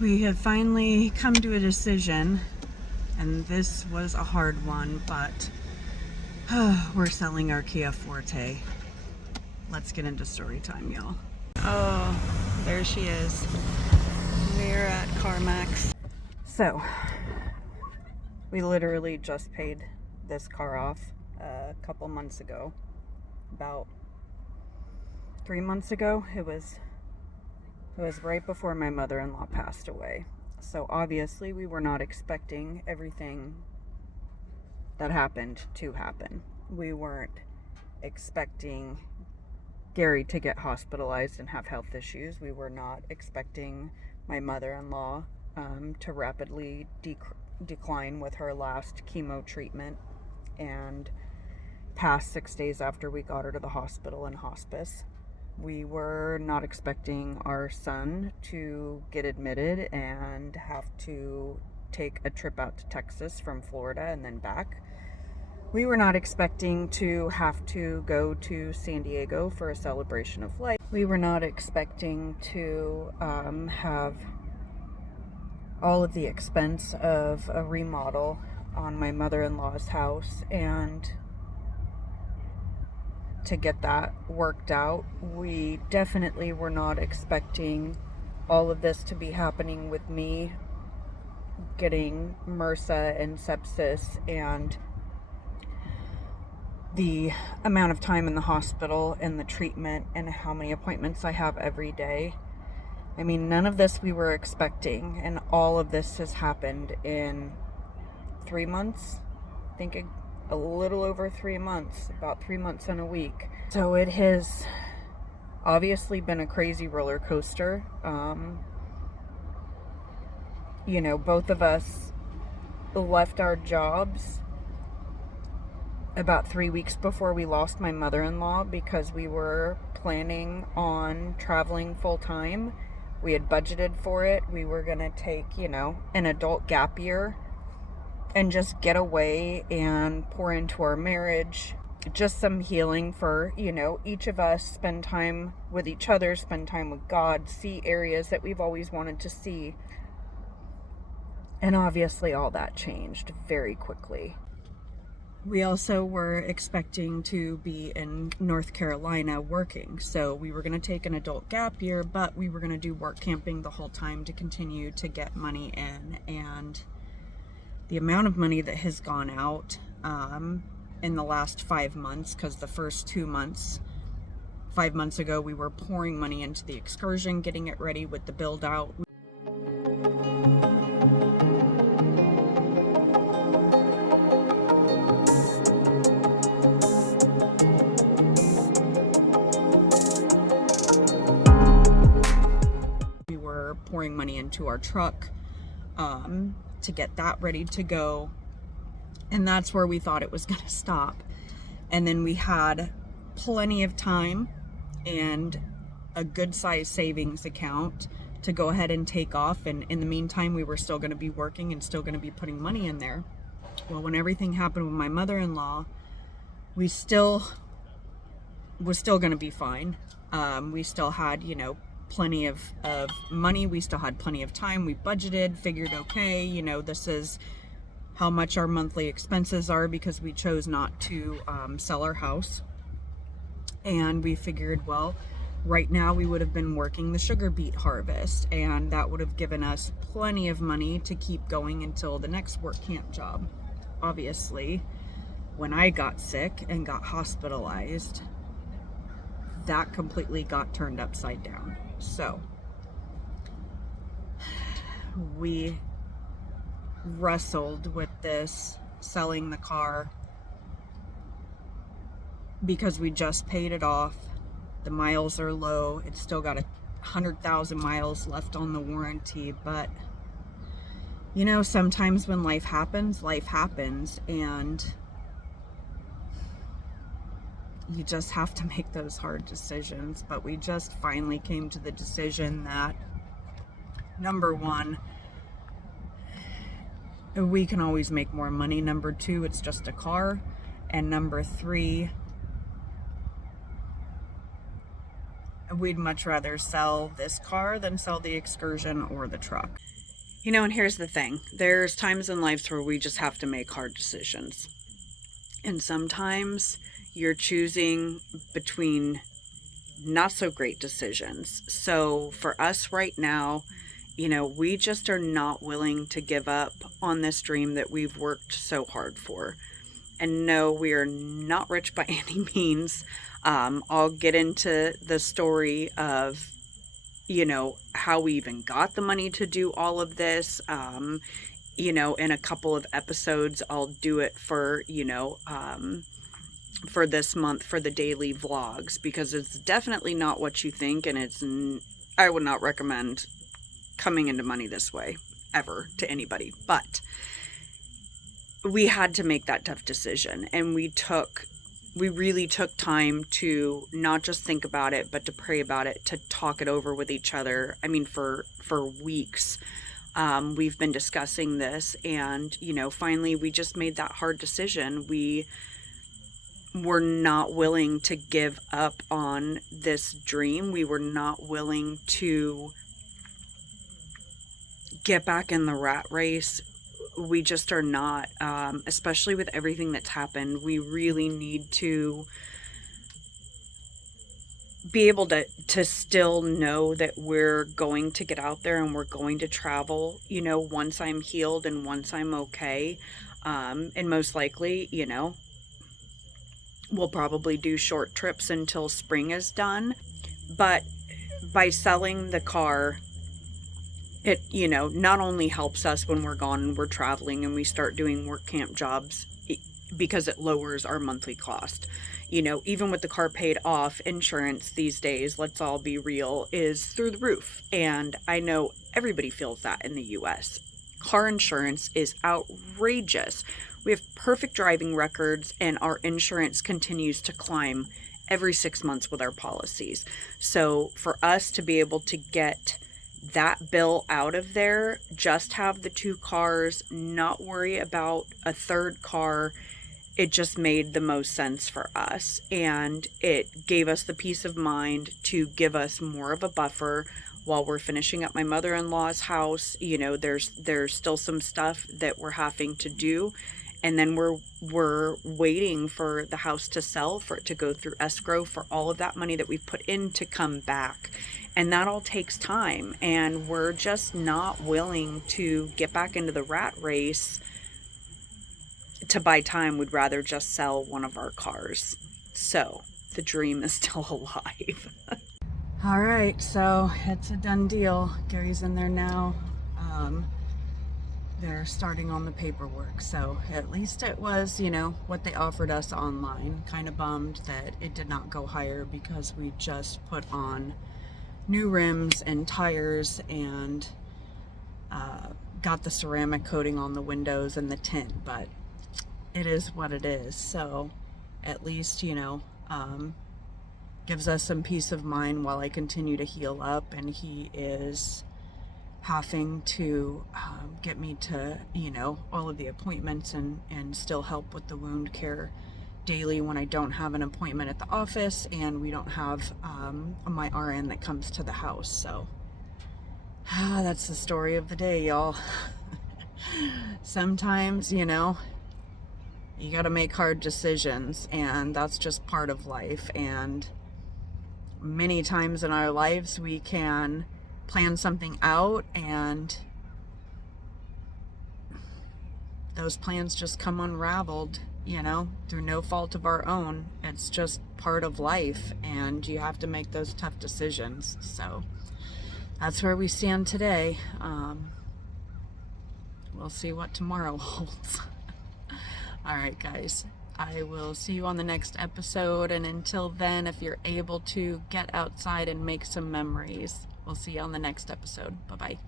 We have finally come to a decision, and this was a hard one, but we're selling our Kia Forte. Let's get into story time, y'all. Oh, there she is. We're at CarMax. So, we literally just paid this car off a couple months ago. About 3 months ago. It was right before my mother-in-law passed away. So obviously we were not expecting everything that happened to happen. We weren't expecting Gary to get hospitalized and have health issues. We were not expecting my mother-in-law to rapidly decline with her last chemo treatment and pass 6 days after we got her to the hospital in hospice. We were not expecting our son to get admitted and have to take a trip out to Texas from Florida and then back. We were not expecting to have to go to San Diego for a celebration of life. We were not expecting to have all of the expense of a remodel on my mother-in-law's house and to get that worked out. We definitely were not expecting all of this to be happening with me getting MRSA and sepsis and the amount of time in the hospital and the treatment and how many appointments I have every day. I mean, none of this we were expecting, and all of this has happened in 3 months. I think a little over 3 months, about 3 months and a week. So it has obviously been a crazy roller coaster. You know, both of us left our jobs about 3 weeks before we lost my mother-in-law because we were planning on traveling full time. We had budgeted for it. We were gonna take, you know, an adult gap year and just get away and pour into our marriage. Just some healing for, you know, each of us, spend time with each other, spend time with God, see areas that we've always wanted to see. And obviously all that changed very quickly. We also were expecting to be in North Carolina working. So we were going to take an adult gap year, but we were going to do work camping the whole time to continue to get money in. And the amount of money that has gone out in the last 5 months, because the first 2 months, 5 months ago, we were pouring money into the excursion, getting it ready with the build out. We were pouring money into our truck to get that ready to go. And that's where we thought it was going to stop. And then we had plenty of time and a good size savings account to go ahead and take off. And in the meantime, we were still going to be working and still going to be putting money in there. Well, when everything happened with my mother-in-law, was still going to be fine. We still had, you know, plenty of money. We still had plenty of time. We budgeted, figured, okay, you know, this is how much our monthly expenses are because we chose not to sell our house. And we figured, well, right now we would have been working the sugar beet harvest, and that would have given us plenty of money to keep going until the next work camp job. Obviously, when I got sick and got hospitalized, that completely got turned upside down. So we wrestled with this, selling the car, because we just paid it off. The miles are low. It's still got 100,000 miles left on the warranty, but you know, sometimes when life happens, and you just have to make those hard decisions. But we just finally came to the decision that, number one, we can always make more money. Number two, it's just a car. And number three, we'd much rather sell this car than sell the Excursion or the truck. You know, and here's the thing. There's times in life where we just have to make hard decisions. And sometimes you're choosing between not so great decisions. So for us right now, you know, we just are not willing to give up on this dream that we've worked so hard for. And no, we are not rich by any means. I'll get into the story of, you know, how we even got the money to do all of this. You know, in a couple of episodes, I'll do it for, you know, for this month for the daily vlogs, because it's definitely not what you think. And I would not recommend coming into money this way ever to anybody, but we had to make that tough decision, and we really took time to not just think about it, but to pray about it, to talk it over with each other. I mean, for weeks, we've been discussing this, and, you know, finally we just made that hard decision. We were not willing to give up on this dream. We were not willing to get back in the rat race. We just are not, especially with everything that's happened. We really need to be able to still know that we're going to get out there and we're going to travel, you know, once I'm healed and once I'm okay. And most likely, you know, we'll probably do short trips until spring is done. But by selling the car, it, you know, not only helps us when we're gone and we're traveling and we start doing work camp jobs, because it lowers our monthly cost. You know, even with the car paid off, insurance these days, let's all be real, is through the roof. And I know everybody feels that in the US. Car insurance is outrageous. We have perfect driving records, and our insurance continues to climb every 6 months with our policies. So for us to be able to get that bill out of there, just have the 2 cars, not worry about a third car, it just made the most sense for us. And it gave us the peace of mind to give us more of a buffer while we're finishing up my mother-in-law's house. You know, there's still some stuff that we're having to do, and then we're waiting for the house to sell, for it to go through escrow, for all of that money that we've put in to come back. And that all takes time, and we're just not willing to get back into the rat race to buy time. We'd rather just sell one of our cars. So the dream is still alive. All right, so it's a done deal. Gary's in there now. They're starting on the paperwork, so at least it was, you know, what they offered us online. Kind of bummed that it did not go higher, because we just put on new rims and tires and got the ceramic coating on the windows and the tint, but it is what it is. So at least, you know, gives us some peace of mind while I continue to heal up, and he is having to get me to, you know, all of the appointments and still help with the wound care daily when I don't have an appointment at the office and we don't have my RN that comes to the house. So that's the story of the day, y'all. Sometimes, you know, you got to make hard decisions, and that's just part of life. And many times in our lives we can plan something out, and those plans just come unraveled, you know, through no fault of our own. It's just part of life, and you have to make those tough decisions. So that's where we stand today. We'll see what tomorrow holds. All right, guys, I will see you on the next episode, and until then, if you're able to, get outside and make some memories. We'll see you on the next episode. Bye-bye.